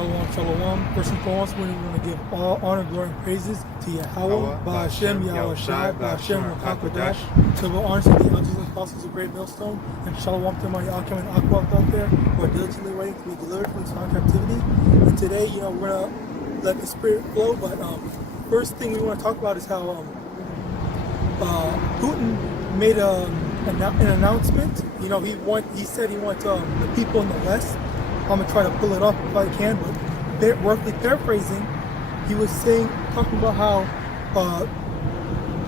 Shalom, shalom. First and foremost, we're going to give all honor, glory, and praises to Yahawah, Ba'ashem, Yahawashi, Ba'ashem, Rakakadash. Civil honors to the elders and apostles of Great Millstone, and shalom to my YAHAWAH and AHPARYAM out there who are diligently waiting to be delivered from this found captivity. And today, we're going to let the Spirit flow, but first thing we want to talk about is how Putin made an announcement. He said he wants the people in the West. I'm gonna try to pull it up if I can, but roughly paraphrasing, he was talking about how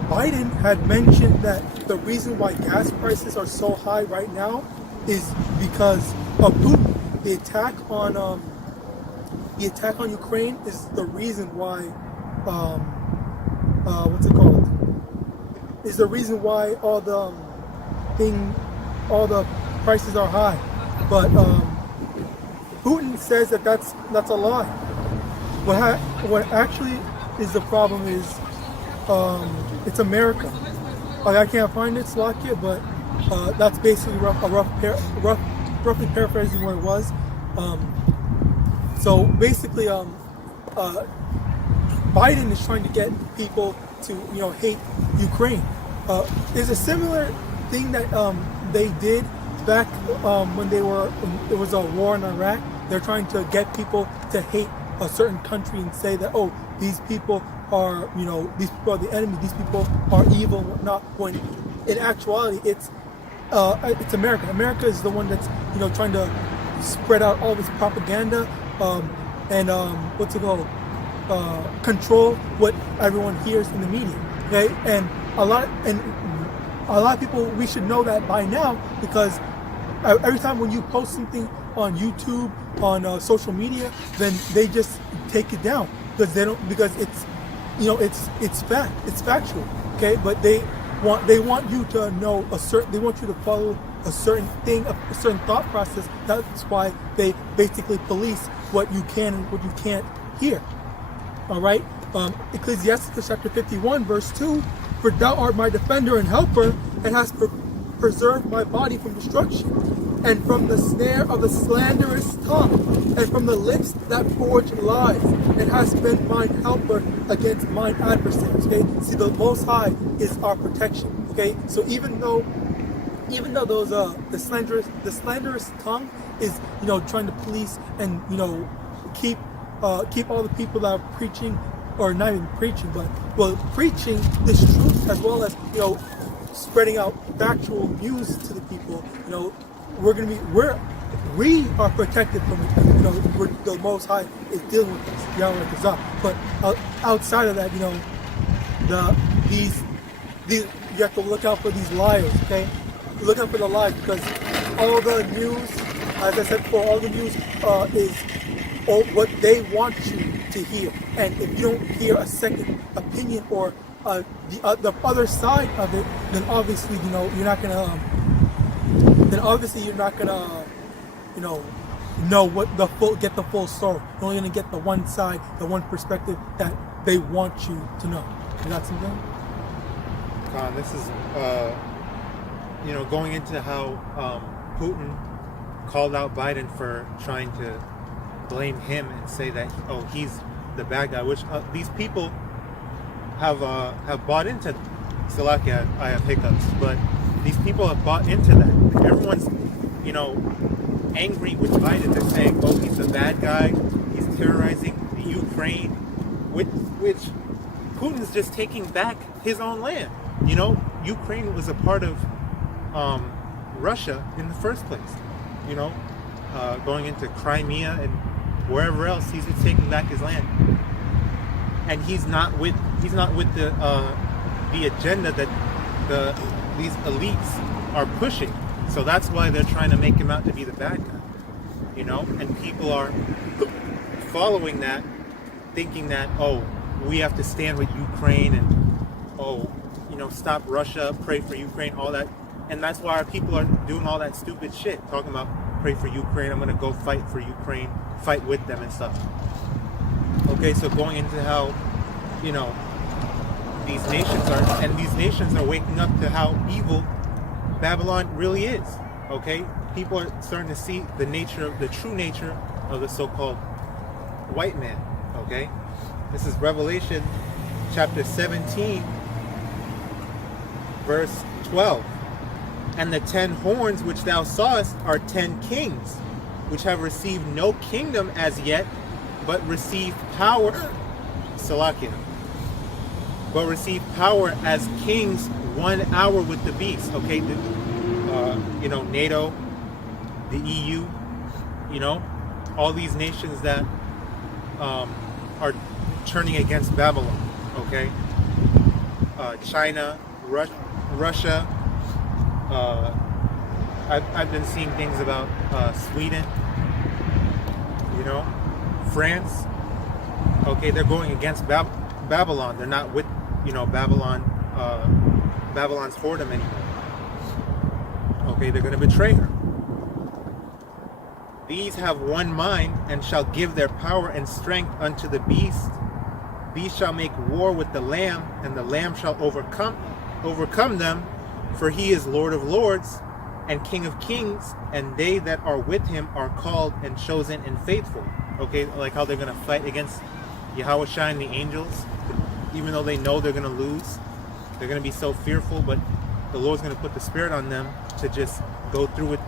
Biden had mentioned that the reason why gas prices are so high right now is because of Putin. The attack on Ukraine is the reason why is the reason why all the prices are high, but Putin says that that's a lie. What actually is the problem is it's America. I can't find it, Slovakia, but that's basically roughly paraphrasing what it was. So basically, Biden is trying to get people to hate Ukraine. There's a similar thing that they did back when there was a war in Iraq. They're trying to get people to hate a certain country and say that, oh, these people are the enemy, these people are evil and whatnot, when in actuality it's America. America is the one that's trying to spread out all this propaganda and control what everyone hears in the media. Okay, and a lot of people, we should know that by now, because every time when you post something on YouTube, on social media, then they just take it down because it's factual. Okay, but they want you to know they want you to follow a certain thing, a certain thought process. That's why they basically police what you can and what you can't hear. All right, Ecclesiastes chapter 51 verse 2: "For thou art my defender and helper, and hast preserved my body from destruction, and from the snare of the slanderous tongue, and from the lips that forge lies, and hast been mine helper against mine adversaries." Okay, see, the Most High is our protection. Okay, so even though those the slanderous tongue is trying to police and keep all the people that are preaching, or not even preaching, but preaching this truth, as well as spreading out factual news to the people. We are protected from it. The Most High is dealing with us, Yahawadah. But outside of that, you have to look out for these liars. Okay, look out for the lies, because all the news, as I said before, all the news is what they want you to hear. And if you don't hear a second opinion or the other side of it, then obviously you're not gonna. Get the full story. You're only gonna get the one side, the one perspective that they want you to know. You got something? This is going into how Putin called out Biden for trying to blame him and say that he's the bad guy, which these people have bought into. Slovakia, I have hiccups, but these people have bought into that. Everyone's angry with Biden. They're saying, oh, he's the bad guy, he's terrorizing the Ukraine, which Putin's just taking back his own land. Ukraine was a part of Russia in the first place. Going into Crimea and wherever else, he's taking back his land, and he's not with the agenda that these elites are pushing. So that's why they're trying to make him out to be the bad guy. And people are following that, thinking that we have to stand with Ukraine, and stop Russia, pray for Ukraine, all that. And that's why our people are doing all that stupid shit, talking about pray for Ukraine, I'm gonna go fight for Ukraine, fight with them and stuff. Okay, so going into how these nations are waking up to how evil Babylon really is. Okay, people are starting to see the true nature of the so-called white man. Okay, this is Revelation chapter 17, verse 12. And the 10 horns which thou sawest are 10 kings, which have received no kingdom as yet, but receive power, Salakia, but receive power as kings 1 hour with the beast. Okay, NATO, the EU, all these nations that are turning against Babylon. Okay, China, Russia. I've been seeing things about Sweden, France. Okay, they're going against Babylon. They're not with, Babylon's whoredom anymore. Okay, they're going to betray her. These have one mind, and shall give their power and strength unto the beast. These shall make war with the Lamb, and the Lamb shall overcome them, for he is Lord of lords and King of kings, and they that are with him are called and chosen and faithful. Okay, like how they're going to fight against YAHAWASHI and the angels, even though they know they're going to lose. They're going to be so fearful, but the Lord's going to put the Spirit on them to just go through with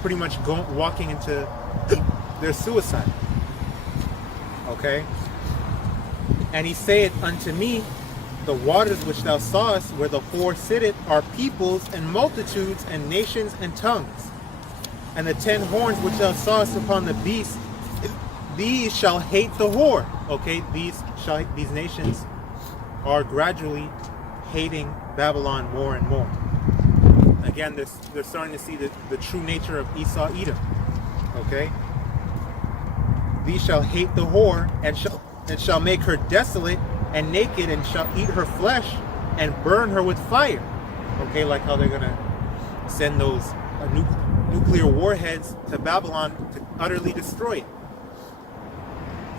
pretty much walking into their suicide. Okay? And he saith unto me, the waters which thou sawest, where the whore sitteth, are peoples and multitudes and nations and tongues. And the 10 horns which thou sawest upon the beast, these shall hate the whore. Okay, these nations are gradually hating Babylon more and more. Again, they're starting to see the true nature of Esau, Edom. Okay, these shall hate the whore, and shall make her desolate and naked, and shall eat her flesh and burn her with fire. Okay, like how they're gonna send those nuclear warheads to Babylon to utterly destroy it.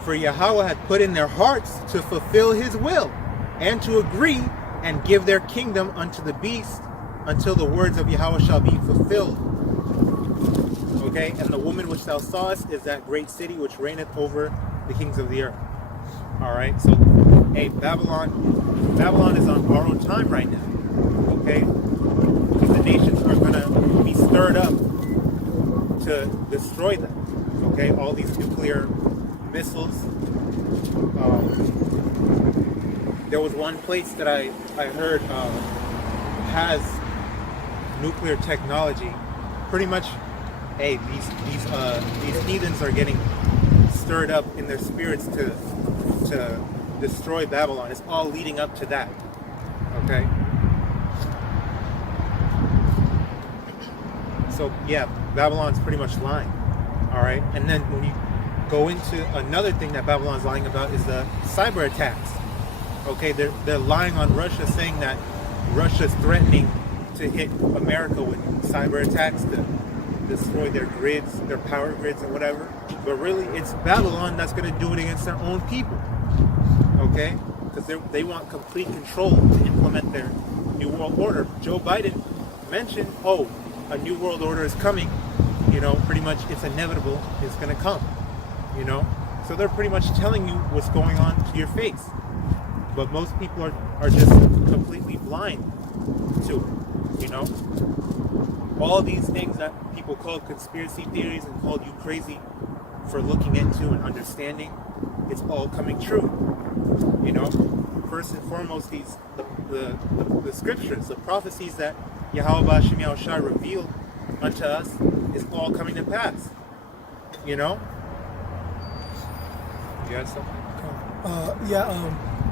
For Yahweh had put in their hearts to fulfill his will, and to agree and give their kingdom unto the beast, until the words of Yahweh shall be fulfilled. Okay, and the woman which thou sawest is that great city which reigneth over the kings of the earth. Alright, so hey, Babylon is on borrowed time right now. Okay? Because the nations are gonna be stirred up to destroy them. Okay, all these nuclear missiles. There was one place that I heard has nuclear technology. Pretty much, hey, these heathens are getting stirred up in their spirits to destroy Babylon. It's all leading up to that. Okay? So yeah, Babylon's pretty much lying. Alright? And then when you go into another thing that Babylon's lying about is the cyberattacks. Okay, they're lying on Russia, saying that Russia's threatening to hit America with cyberattacks to destroy their grids, their power grids and whatever. But really, it's Babylon that's going to do it against their own people. Okay? Because they want complete control to implement their New World Order. Joe Biden mentioned, a New World Order is coming. Pretty much it's inevitable. It's going to come. So they're pretty much telling you what's going on to your face. But most people are just completely blind to it. All these things that people call conspiracy theories and called you crazy for looking into and understanding, it's all coming true. First and foremost, the scriptures, the prophecies that YAHAWASHI revealed unto us is all coming to pass. You got something?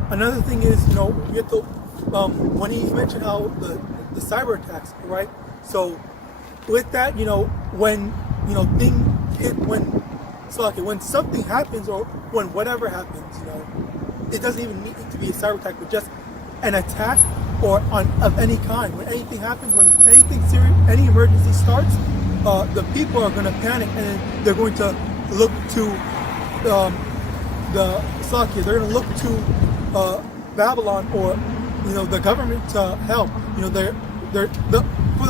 Another thing is, you have to, when he mentioned how the cyber attacks, right? So with that, when when something happens or when whatever happens, it doesn't even need to be a cyber attack, but just an attack of any kind. When anything happens, when anything serious, any emergency starts, the people are going to panic, and then they're going to look to they're going to look to Babylon or the government to help. They're for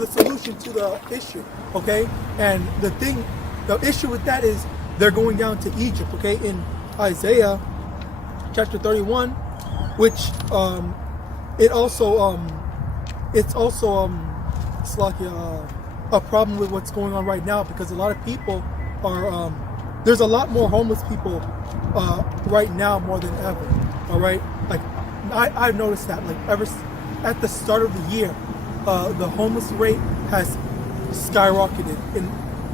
the solution to the issue. Okay, and the issue with that is they're going down to Egypt. Okay, in Isaiah chapter 31, which it's like a problem with what's going on right now, because a lot of people are there's a lot more homeless people right now more than ever. All right, like I've noticed that, like ever at the start of the year, the homeless rate has skyrocketed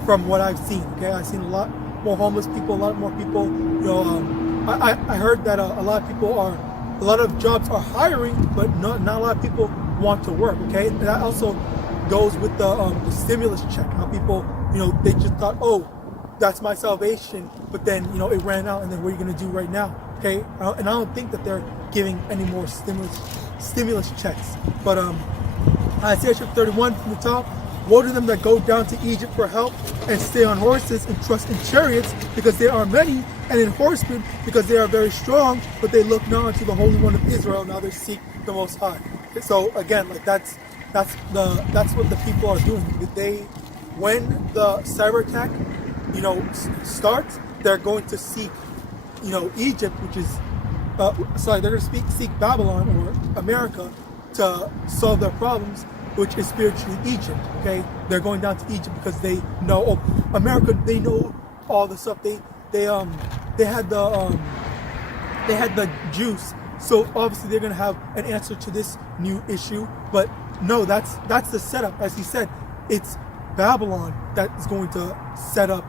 from what I've seen. Okay, I've seen a lot more homeless people, a lot more people. You know, I heard that a lot of jobs are hiring, but not a lot of people want to work. Okay, and that also goes with the stimulus check. How people, you know, they just thought, oh, that's my salvation, but then, you know, it ran out, and then what are you going to do right now? Okay, and I don't think that they're giving any more stimulus checks. But Isaiah chapter 31 from the top. Woe to them that go down to Egypt for help, and stay on horses, and trust in chariots, because they are many, and in horsemen, because they are very strong, but they look not unto the Holy One of Israel, now they seek the Most High. So again, like that's what the people are doing. When the cyber attack, you know, starts, they're going to seek, you know, Egypt, which is they're going to seek Babylon or America to solve their problems, which is spiritually Egypt. Okay, they're going down to Egypt because they know, oh, America. They know all the stuff. They had the juice. So obviously they're going to have an answer to this new issue. But no, that's the setup. As he said, it's Babylon that is going to set up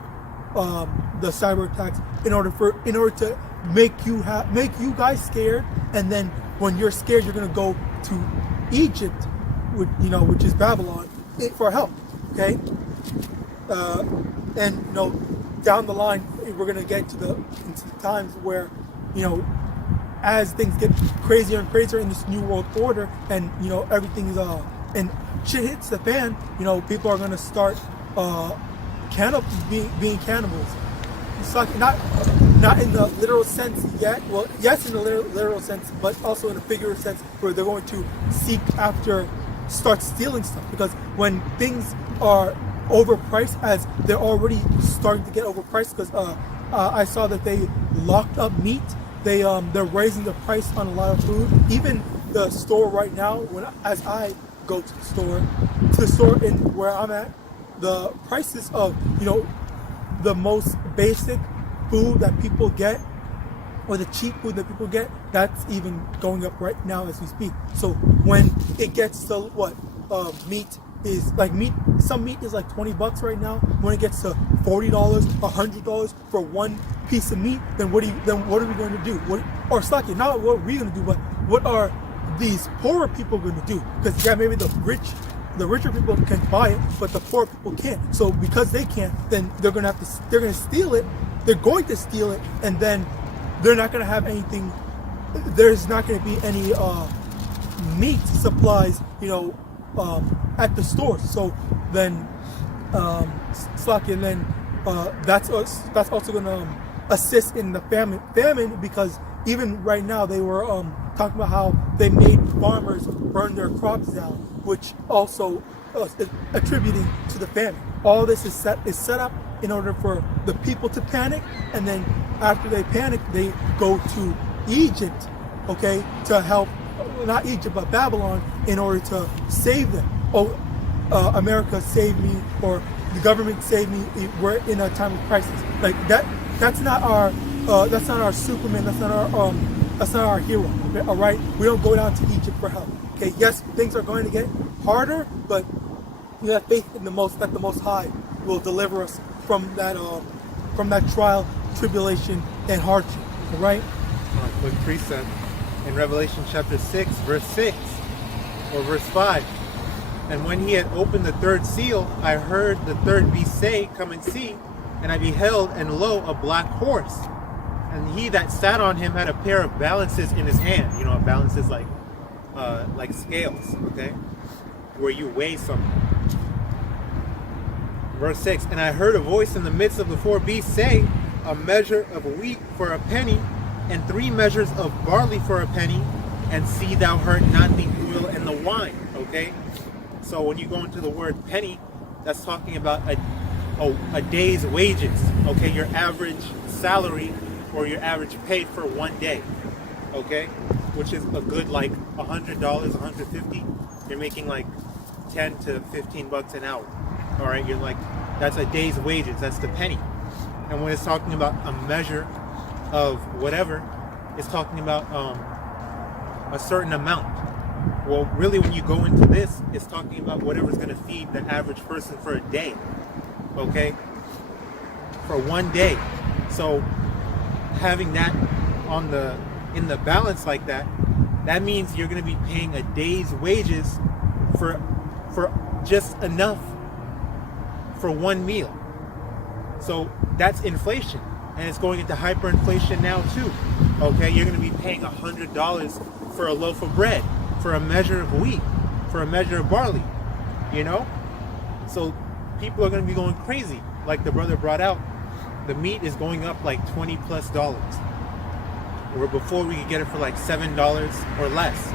the cyber attacks in order to make you guys scared, and then when you're scared, you're going to go to Egypt, which is Babylon, for help. Okay, and you know, down the line, we're going to get into the times where, you know, as things get crazier and crazier in this new world order, and you know, everything is and shit hits the fan, you know, people are going to start being cannibals. It's like not in the literal sense yet. Well, yes, in the literal sense, but also in a figurative sense, where they're going to start stealing stuff. Because when things are overpriced, as they're already starting to get overpriced, because I saw that they locked up meat. They're raising the price on a lot of food. Even the store right now, as I go to the store in where I'm at, the prices of, you know, the most basic food that people get, or the cheap food that people get, that's even going up right now as we speak. So when it gets to some meat is like $20 right now. When it gets to $40, $100 for one piece of meat, then what are we going to do? Not what are we going to do, but what are these poorer people going to do? Because yeah, maybe the richer people can buy it, but the poor people can't. So because they can't, then they're going to steal it. They're going to steal it, and then they're not going to have anything. There's not going to be any meat supplies, you know, at the stores. So then, that's also going to assist in the famine, because even right now they were talking about how they made farmers burn their crops down, which also attributing to the famine. All this is set up in order for the people to panic, and then after they panic, they go to Egypt, okay, to help, not Egypt, but Babylon, in order to save them. Oh, America save me, or the government save me. We're in a time of crisis. Like that. That's not our Superman. That's not our hero. Okay? All right. We don't go down to Egypt for help. Okay. Yes, things are going to get harder, but we have faith in that the Most High will deliver us from that trial, tribulation, and hardship. All right. Quick precept in Revelation chapter 6, verse 6 or verse 5. And when he had opened the third seal, I heard the third beast say, "Come and see." And I beheld, and lo, a black horse. And he that sat on him had a pair of balances in his hand. You know, a balance is like scales, okay? Where you weigh something. Verse 6, and I heard a voice in the midst of the four beasts say, a measure of wheat for a penny, and 3 measures of barley for a penny, and see thou hurt not the oil and the wine, okay? So when you go into the word penny, that's talking about a day's wages, okay, your average salary or your average pay for one day, okay, which is a good like $100, $150. You're making like 10 to 15 bucks an hour. All right, you're like, that's a day's wages. That's the penny. And when it's talking about a measure of whatever, it's talking about a certain amount. Well, really, when you go into this, it's talking about whatever's going to feed the average person for a day. Okay, for one day. So having that in the balance like that, that means you're going to be paying a day's wages for just enough for one meal. So that's inflation, and it's going into hyperinflation now too. Okay, you're going to be paying $100 for a loaf of bread, for a measure of wheat, for a measure of barley, you know? So people are going to be going crazy. Like the brother brought out, the meat is going up like $20+, where before we could get it for like $7 or less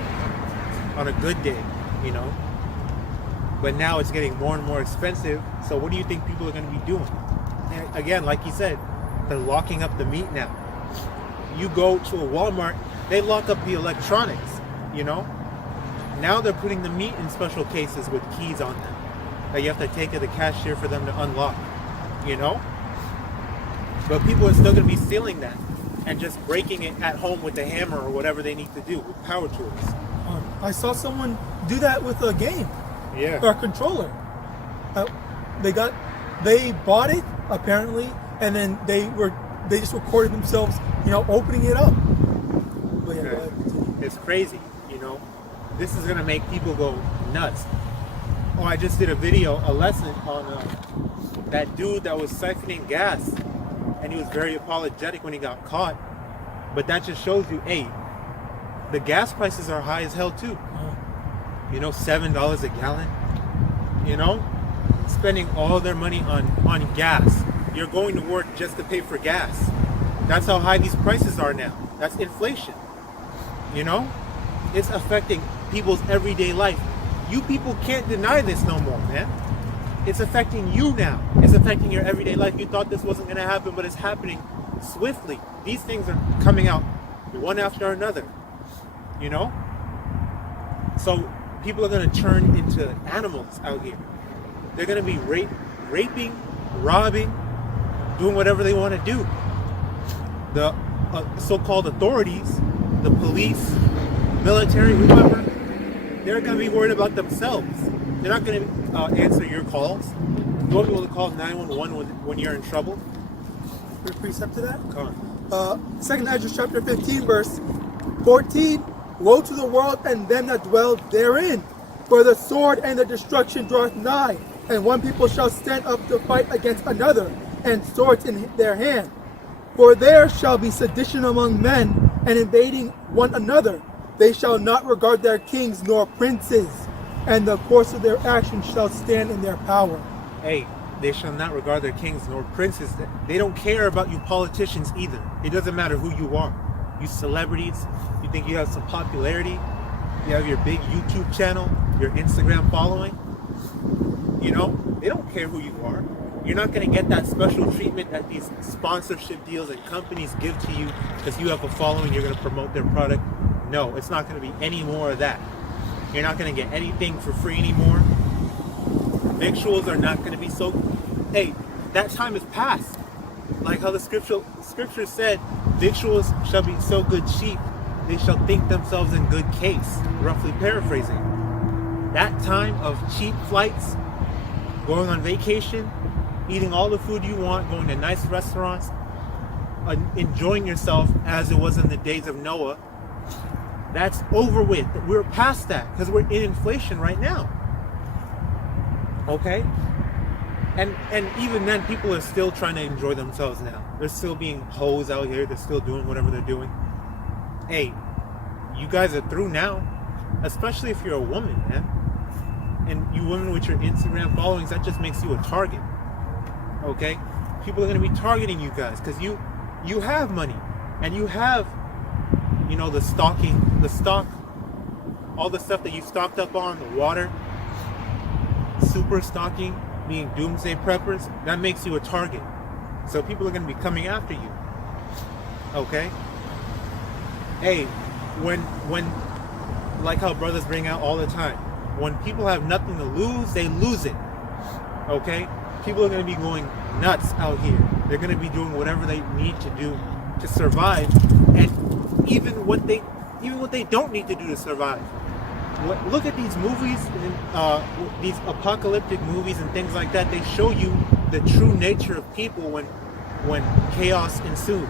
on a good day, you know? But now it's getting more and more expensive. So what do you think people are going to be doing? And again, like you said, they're locking up the meat now. You go to a Walmart, they lock up the electronics, you know? Now they're putting the meat in special cases with keys on them that you have to take to the cashier for them to unlock, you know? But people are still going to be stealing that and just breaking it at home with the hammer or whatever they need to do with power tools. I saw someone do that with a game. Yeah. Or a controller. They bought it apparently, and then they just recorded themselves, you know, opening it up. But yeah, okay. It's crazy, you know. This is gonna make people go nuts. Oh, I just did a lesson on that dude that was siphoning gas, and he was very apologetic when he got caught. But that just shows you, hey, the gas prices are high as hell too. You know, $7 a gallon. You know, spending all their money on gas. You're going to work just to pay for gas. That's how high these prices are now. That's inflation. You know, it's affecting people's everyday life. You people can't deny this no more, man. It's affecting you now. It's affecting your everyday life. You thought this wasn't going to happen, but it's happening swiftly. These things are coming out one after another. You know? So people are going to turn into animals out here. They're going to be raping, robbing, doing whatever they want to do. The so-called authorities, the police, military, whoever, they're going to be worried about themselves. They're not going to answer your calls. You won't be able to call 911 when you're in trouble. For a precept to that? Come on. 2 Ezra chapter 15, verse 14. Woe to the world and them that dwell therein, for the sword and the destruction draweth nigh, and one people shall stand up to fight against another, and swords in their hand. For there shall be sedition among men, and invading one another. They shall not regard their kings nor princes, and the course of their actions shall stand in their power. Hey, they shall not regard their kings nor princes. They don't care about you politicians either. It doesn't matter who you are. You celebrities, you think you have some popularity, you have your big YouTube channel, your Instagram following, you know, they don't care who you are. You're not going to get that special treatment that these sponsorship deals and companies give to you because you have a following, you're going to promote their product. No, it's not going to be any more of that. You're not going to get anything for free anymore. Victuals are not going to be so... Hey, that time is past. Like how the scripture said, victuals shall be so good cheap, they shall think themselves in good case. Roughly paraphrasing. That time of cheap flights, going on vacation, eating all the food you want, going to nice restaurants, enjoying yourself as it was in the days of Noah, that's over with. We're past that because we're in inflation right now. Okay? And even then, people are still trying to enjoy themselves now. They're still being hoes out here. They're still doing whatever they're doing. Hey, you guys are through now, especially if you're a woman, man. And you women with your Instagram followings, that just makes you a target. Okay? People are going to be targeting you guys because you have money and you have, you know, the stock, all the stuff that you stocked up on, the water, super stocking, being doomsday preppers, that makes you a target. So people are going to be coming after you. Okay? Hey, when like how brothers bring out all the time, when people have nothing to lose, they lose it. Okay? People are going to be going nuts out here. They're going to be doing whatever they need to do to survive, and even what they don't need to do to survive. Look at these movies, these apocalyptic movies and things like that. They show you the true nature of people when chaos ensues.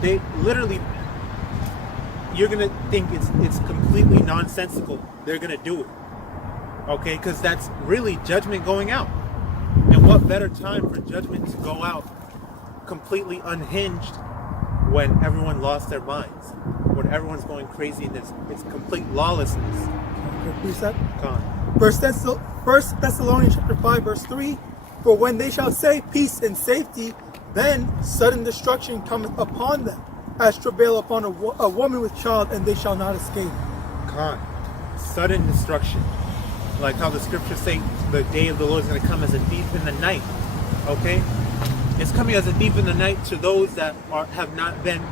They literally, you're gonna think it's completely nonsensical. They're gonna do it, okay? Because that's really judgment going out. And what better time for judgment to go out completely unhinged when everyone lost their minds, when everyone's going crazy and it's complete lawlessness. Precept. Come on. 1 Thessalonians chapter 5 verse 3, for when they shall say peace and safety, then sudden destruction cometh upon them, as travail upon a woman with child, and they shall not escape. Come on. Sudden destruction. Like how the scriptures say the day of the Lord is going to come as a thief in the night. Okay? It's coming as a thief in the night to those that have not been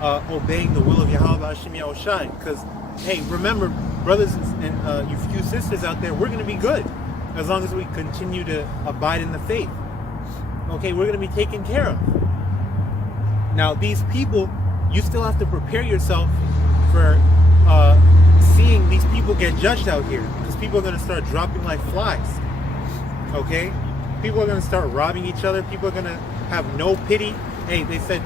obeying the will of YAHAWASHI. Because, hey, remember, brothers and you few sisters out there, we're going to be good as long as we continue to abide in the faith. Okay, we're going to be taken care of. Now, these people, you still have to prepare yourself for seeing these people get judged out here, because people are going to start dropping like flies. Okay? People are going to start robbing each other. People are going to have no pity. Hey, they said,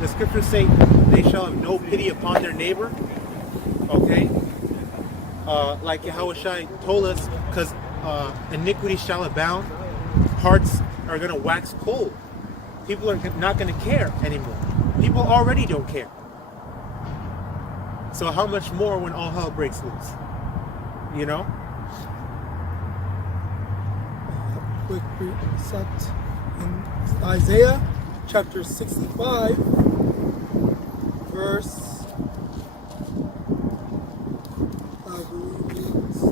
the scriptures say they shall have no pity upon their neighbor. Okay? Like Yahawashi told us, because iniquity shall abound, hearts are going to wax cold. People are not going to care anymore. People already don't care. So how much more when all hell breaks loose? You know? Quick precept in Isaiah chapter 65 verse, I believe it's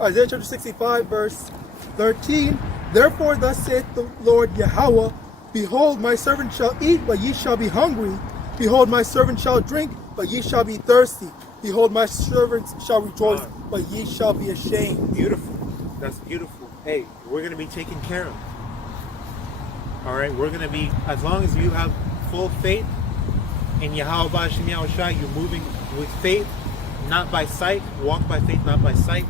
Isaiah chapter 65 verse 13. Therefore thus saith the Lord Yahweh, behold, my servant shall eat, but ye shall be hungry. Behold, my servant shall drink, but ye shall be thirsty. Behold, my servants shall rejoice, but ye shall be ashamed. Beautiful. That's beautiful. Hey, we're going to be taken care of. All right, we're going to be, as long as you have full faith in YAHAWASHI, you're moving with faith, not by sight. Walk by faith, not by sight.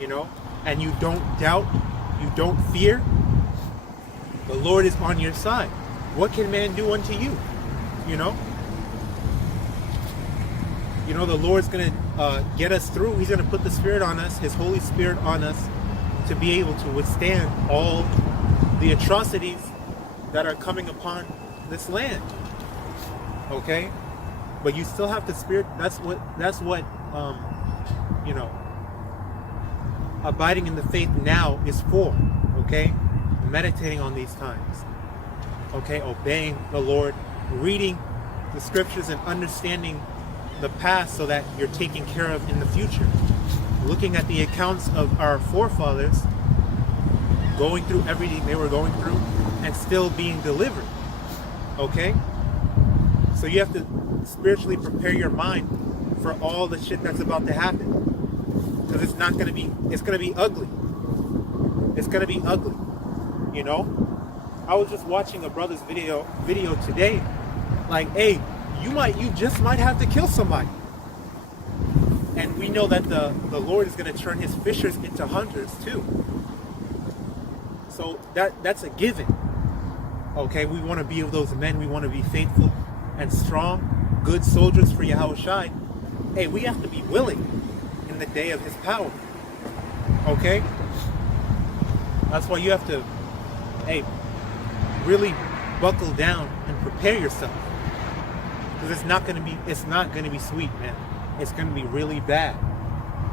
You know, and you don't doubt, you don't fear. The Lord is on your side. What can man do unto you? You know? You know, the Lord's going to get us through. He's going to put the Spirit on us, His Holy Spirit on us, to be able to withstand all the atrocities that are coming upon this land. Okay? But you still have the Spirit. That's what you know, abiding in the faith now is for. Okay? Meditating on these times. Okay? Obeying the Lord, reading the scriptures and understanding the past so that you're taken care of in the future. Looking at the accounts of our forefathers going through everything they were going through and still being delivered. Okay? So you have to spiritually prepare your mind for all the shit that's about to happen. Because it's going to be ugly. It's going to be ugly. You know? I was just watching a brother's video today. Like, hey, you just might have to kill somebody. And we know that the Lord is going to turn His fishers into hunters too. So that's a given. Okay, we want to be of those men. We want to be faithful and strong, good soldiers for Yahawashi. Hey, we have to be willing in the day of His power. Okay? That's why you have to, hey, really buckle down and prepare yourself. Because it's not going to be sweet, man. It's going to be really bad.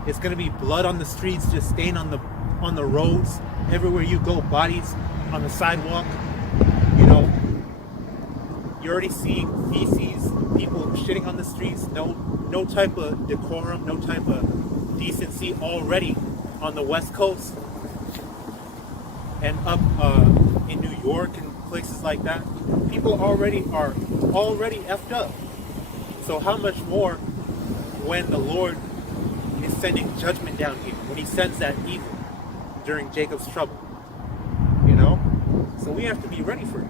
It's going to be blood on the streets, just stained on the roads, everywhere you go, bodies on the sidewalk. You know, you're already seeing feces, people shitting on the streets, no type of decorum, no type of decency already on the West Coast and up in New York and places like that. People are already effed up. So how much more when the Lord is sending judgment down here, when he sends that evil during Jacob's trouble, you know? So we have to be ready for it.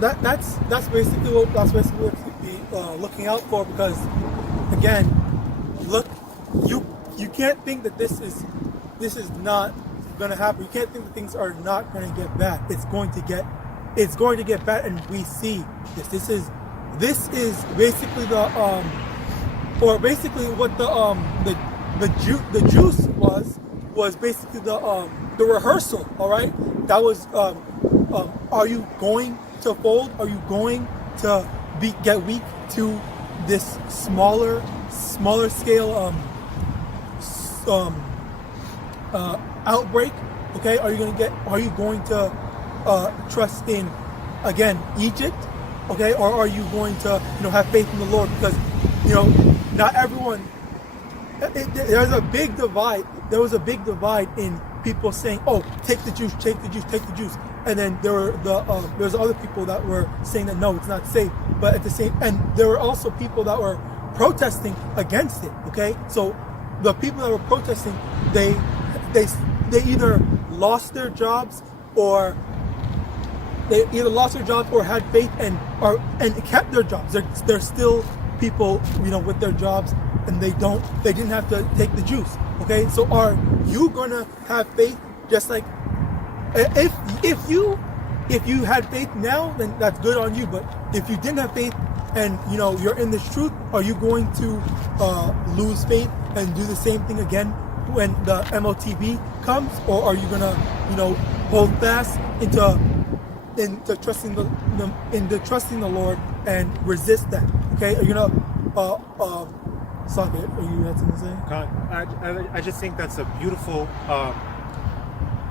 That's basically what to be looking out for, because again, look, you can't think that this is not going to happen. You can't think that things are not going to get bad. It's going to get bad, and we see this. This is basically basically what the juice was basically the rehearsal. All right, that was. Are you going to fold? Are you going to get weak to this smaller scale outbreak? Okay, are you going to trust in, again, Egypt? Okay, or are you going to have faith in the Lord? Because not everyone. There's a big divide. There was a big divide in people saying, "Oh, take the juice, take the juice, take the juice," and then there's other people that were saying that no, it's not safe. But at the same, and there were also people that were protesting against it. Okay, so the people that were protesting, they either lost their jobs or had faith and kept their jobs. They're still people with their jobs, and they didn't have to take the juice. Okay, so are you gonna have faith? Just like if you had faith now, then that's good on you. But if you didn't have faith and you're in this truth, are you going to lose faith and do the same thing again when the MOTB comes, or are you gonna hold fast into trusting the Lord and resist that? Okay, are you gonna Socket, you had something to say? I just think that's a beautiful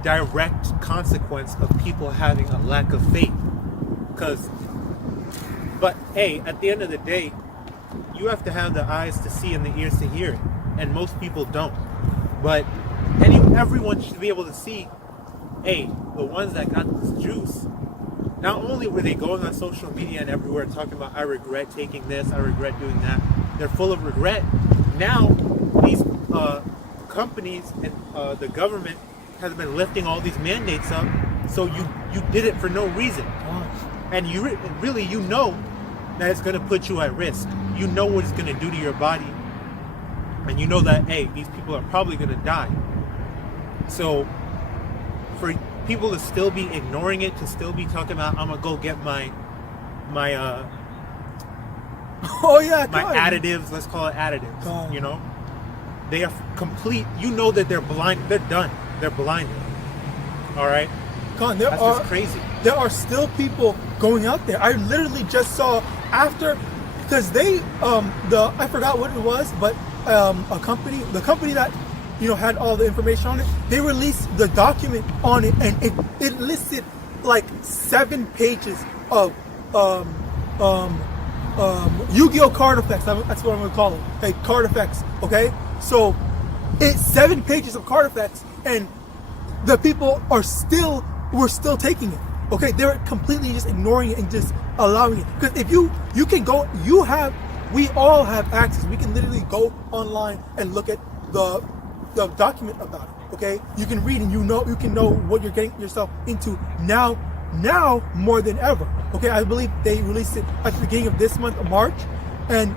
direct consequence of people having a lack of faith. But hey, at the end of the day, you have to have the eyes to see and the ears to hear it, and most people don't. But everyone should be able to see, hey, the ones that got this juice, not only were they going on social media and everywhere talking about, I regret taking this, I regret doing that. They're full of regret. Now, these companies and the government has been lifting all these mandates up, so you did it for no reason. And you really that it's going to put you at risk. You know what it's going to do to your body. And you know that, hey, these people are probably going to die. So, for people to still be ignoring it, to still be talking about, I'm going to go get my additives, let's call it additives, they are complete, that they're blind, they're done, they're blinded. All right, that's just crazy. There are still people going out there. I literally just saw because they I forgot what it was, but the company that had all the information on it, they released the document on it, and it listed like 7 pages of Yu-Gi-Oh card effects. That's what I'm gonna call it. Okay, card effects. Okay, so it's 7 pages of card effects, and the people were still taking it. Okay, they're completely just ignoring it and just allowing it. Because if you can go, we all have access. We can literally go online and look at the document about it. Okay, you can read and you can know what you're getting yourself into now more than ever. Okay, I believe they released it at the beginning of this month of March, and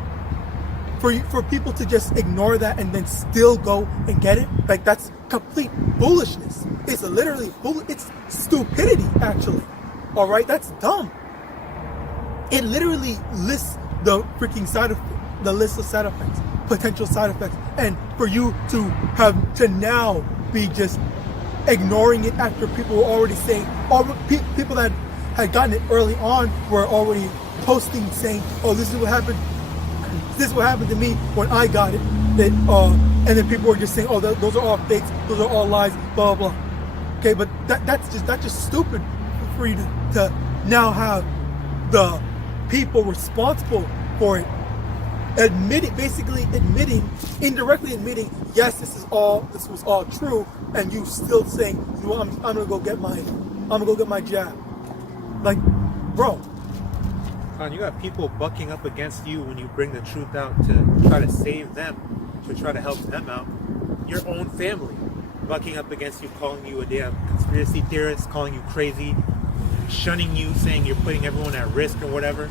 for people to just ignore that and then still go and get it, like, that's complete foolishness. It's literally it's stupidity, actually. All right, that's dumb. It literally lists the freaking list of side effects, potential side effects, and for you to now be just ignoring it after people were already saying, people that had gotten it early on were already posting saying, oh, this is what happened to me when I got it. And then people were just saying, oh, those are all fakes, those are all lies, blah, blah, blah. Okay, but that's just stupid for you to now have the people responsible for it, indirectly admitting, yes, this was all true, and you still saying, you know, I'm gonna go get my jab. Like, bro. You got people bucking up against you when you bring the truth out to try to save them, to try to help them out. Your own family bucking up against you, calling you a damn conspiracy theorist, calling you crazy, shunning you, saying you're putting everyone at risk or whatever.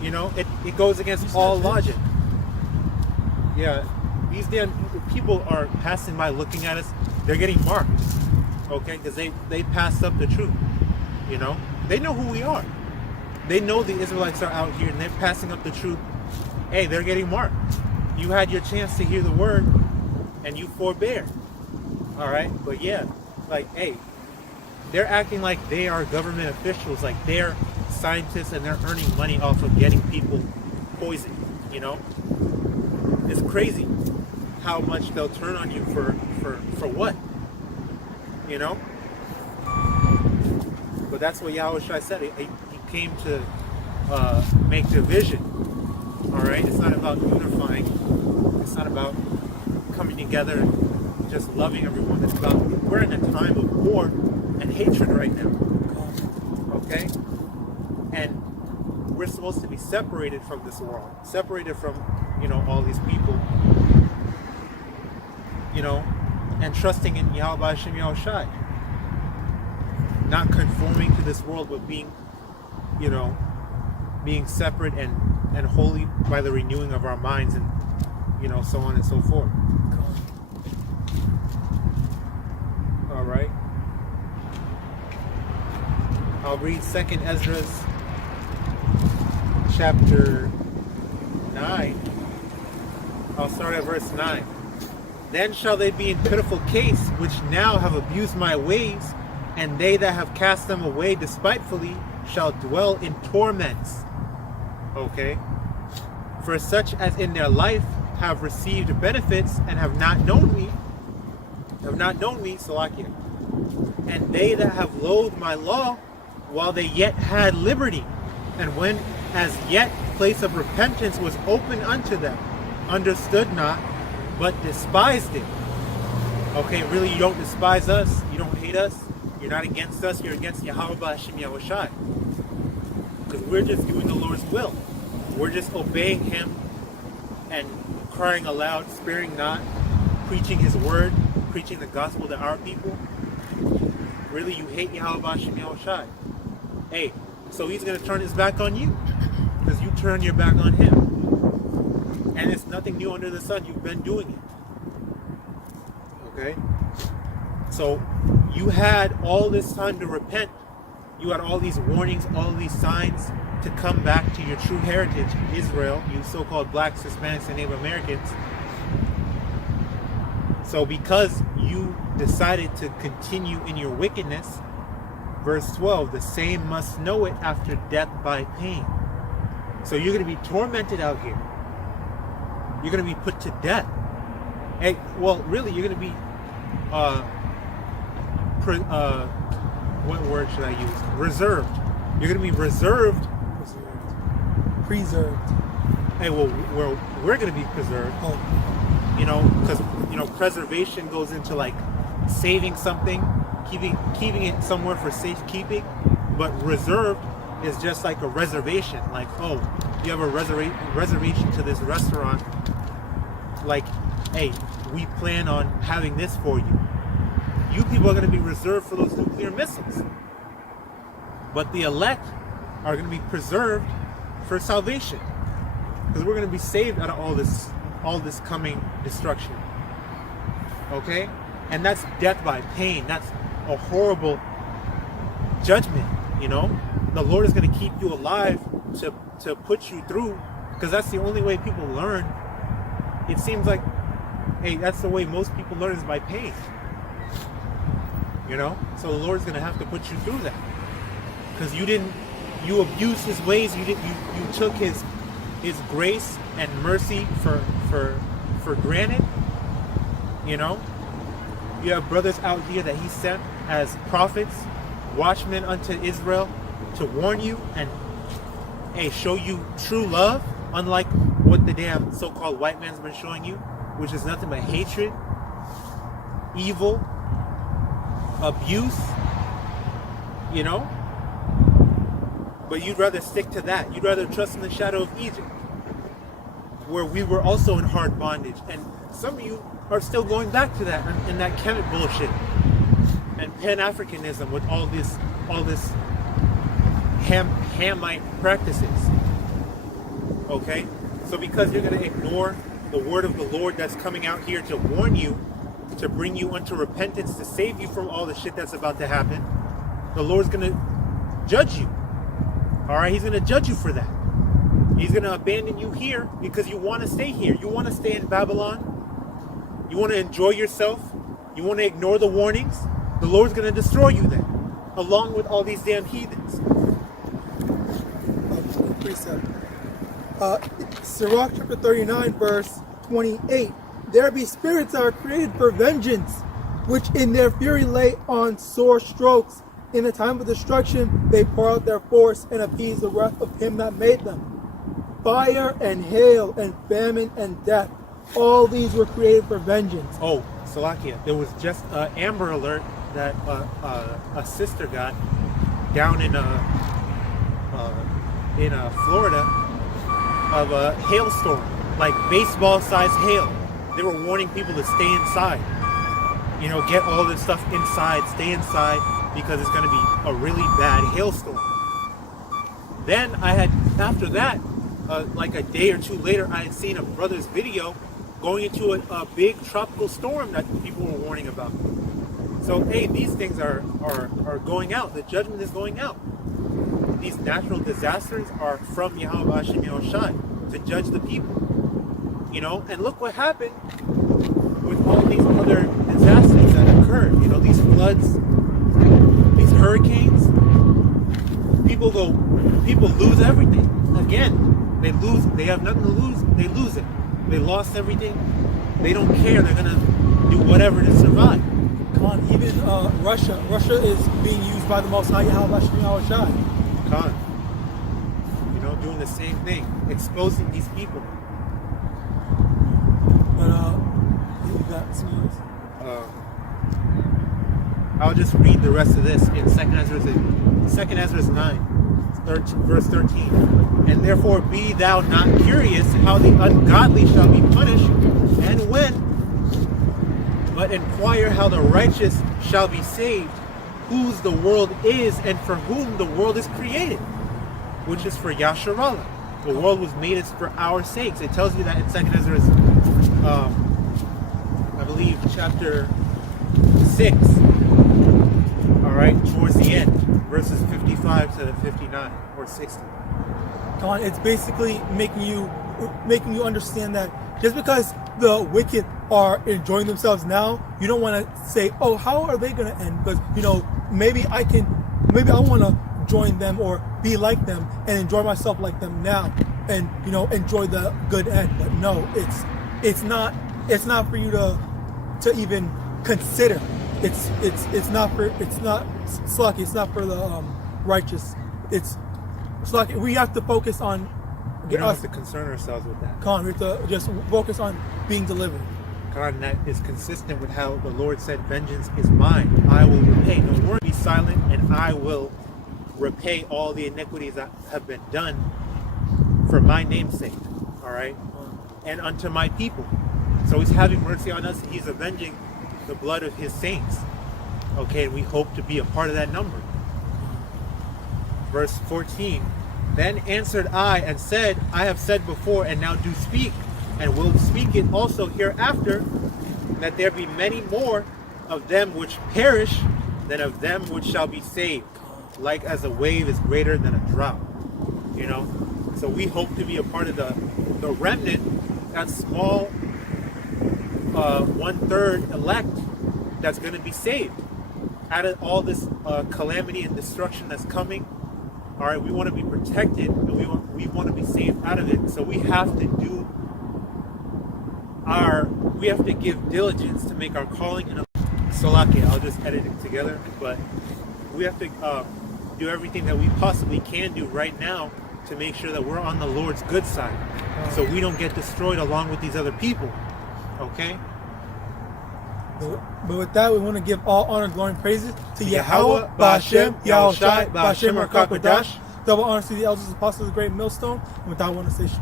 You know, it goes against all logic. Yeah, these damn people are passing by looking at us. They're getting marked, okay, because they passed up the truth. You know, they know who we are. They know the Israelites are out here and they're passing up the truth. Hey, they're getting marked. You had your chance to hear the word and you forbear. All right, but yeah, like, hey, they're acting like they are government officials, like they're scientists and they're earning money off of getting people poisoned. You know, it's crazy how much they'll turn on you for what, you know. But that's what YAHAWASHI said. He came to make division. All right, it's not about unifying. It's not about coming together and just loving everyone. It's about, we're in a time of war and hatred right now. Okay, and we're supposed to be separated from this world, separated from, you know, all these people, you know, and trusting in YAHAWASHI, not conforming to this world, but being, you know, being separate and holy by the renewing of our minds, and, you know, so on and so forth. All right, I'll read 2nd Ezra chapter 9. I'll start at verse 9. Then shall they be in pitiful case, which now have abused my ways, and they that have cast them away despitefully shall dwell in torments. Okay? For such as in their life have received benefits and have not known me, Salakia. And they that have loathed my law while they yet had liberty, and when as yet place of repentance was open unto them, understood not, but despised it. Okay, really, you don't despise us, you don't hate us, you're not against us, you're against Yahawadah, because we're just doing the Lord's will. We're just obeying Him and crying aloud, sparing not, preaching His word, preaching the gospel to our people. Really, you hate Yahawadah. Hey, so He's going to turn His back on you because you turned your back on Him. And it's nothing new under the sun. You've been doing it. Okay? So you had all this time to repent. You had all these warnings, all these signs to come back to your true heritage, Israel, you so-called blacks, Hispanics, and Native Americans. So because you decided to continue in your wickedness, verse 12, the same must know it after death by pain. So you're going to be tormented out here. You're going to be put to death. Hey, well, really, you're going to be, what word should I use? Reserved. You're going to be reserved. Preserved. Hey, well, we're going to be preserved. Oh. You know, because, you know, preservation goes into like saving something, keeping it somewhere for safekeeping. But reserved is just like a reservation. Like, oh, you have a reservation to this restaurant. Like, hey, we plan on having this for you. You people are going to be reserved for those nuclear missiles. But the elect are going to be preserved for salvation. Because we're going to be saved out of all this coming destruction. Okay? And that's death by pain. That's a horrible judgment, you know? The Lord is going to keep you alive to put you through, because that's the only way people learn. It seems like, hey, that's the way most people learn, is by pain. You know? So the Lord's going to have to put you through that. Because you abused His ways, you took His grace and mercy for granted. You know? You have brothers out here that He sent as prophets, watchmen unto Israel, to warn you and, hey, show you true love Unlike what the damn so-called white man's been showing you, which is nothing but hatred, evil, abuse, you know? But you'd rather stick to that. You'd rather trust in the shadow of Egypt, where we were also in hard bondage. And some of you are still going back to that and that Kemet bullshit and Pan-Africanism with all this Hamite practices. Okay? So because you're going to ignore the word of the Lord that's coming out here to warn you, to bring you unto repentance, to save you from all the shit that's about to happen, the Lord's going to judge you. Alright? He's going to judge you for that. He's going to abandon you here because you want to stay here. You want to stay in Babylon. You want to enjoy yourself. You want to ignore the warnings. The Lord's going to destroy you then, along with all these damn heathens. Sirach chapter 39 verse 28. There be spirits that are created for vengeance, which in their fury lay on sore strokes. In the time of destruction they pour out their force and appease the wrath of him that made them. Fire and hail and famine and death, all these were created for vengeance. Oh, Salakia, there was just an Amber Alert that a sister got down in Florida of a hailstorm, like baseball-sized hail. They were warning people to stay inside. You know, get all this stuff inside, stay inside, because it's going to be a really bad hailstorm. Then I had, after that, like a day or two later, I had seen a brother's video going into a big tropical storm that people were warning about. So, hey, these things are going out. The judgment is going out. These natural disasters are from YAHAWASHI to judge the people. You know, and look what happened with all these other disasters that occurred. You know, these floods, these hurricanes. People lose everything. Again, they have nothing to lose, they lose it. They lost everything. They don't care. They're gonna do whatever to survive. Come on, even Russia is being used by the Most High YAHAWASHI. Khan, you know, doing the same thing, exposing these people. But you got some I'll just read the rest of this in 2 Ezra 9, verse 13. And therefore be thou not curious how the ungodly shall be punished, and when, but inquire how the righteous shall be saved, whose the world is, and for whom the world is created, which is for Yasharallah. The world was made as for our sakes. It tells you that in 2 Ezra, I believe, chapter 6. Alright, towards the end, verses 55 to 59 or 60. Come on, it's basically making you understand that just because the wicked are enjoying themselves now, you don't want to say, oh, how are they going to end? Because, you know, maybe I want to join them or be like them and enjoy myself like them now and, you know, enjoy the good end. But no, it's not for you to even consider. It's not for the righteous. It's like we have to focus on. We don't have to concern ourselves with that. We have to just focus on being delivered. That is consistent with how the Lord said, "Vengeance is mine; I will repay." No word, be silent, and I will repay all the iniquities that have been done for my name's sake. All right, and unto my people. So He's having mercy on us. He's avenging the blood of His saints. Okay, and we hope to be a part of that number. Verse 14. Then answered I and said, I have said before, and now do speak, and will speak it also hereafter, that there be many more of them which perish than of them which shall be saved, like as a wave is greater than a drought. You know, so we hope to be a part of the remnant, that small 1/3 elect that's going to be saved out of all this calamity and destruction that's coming. All right, we want to be protected, and we want to be saved out of it. So we have to give diligence to make our calling. And Salakia, I'll just edit it together. But we have to do everything that we possibly can do right now to make sure that we're on the Lord's good side, so we don't get destroyed along with these other people. Okay? But with that, we want to give all honor, glory, and praises to Yahawah, Ba'Hashem, Yahawashi, Ba'Hashem, our Kakadash. Double honor to the elders, apostles of the great millstone. And with that,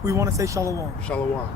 we want to say Shalom. Shalom.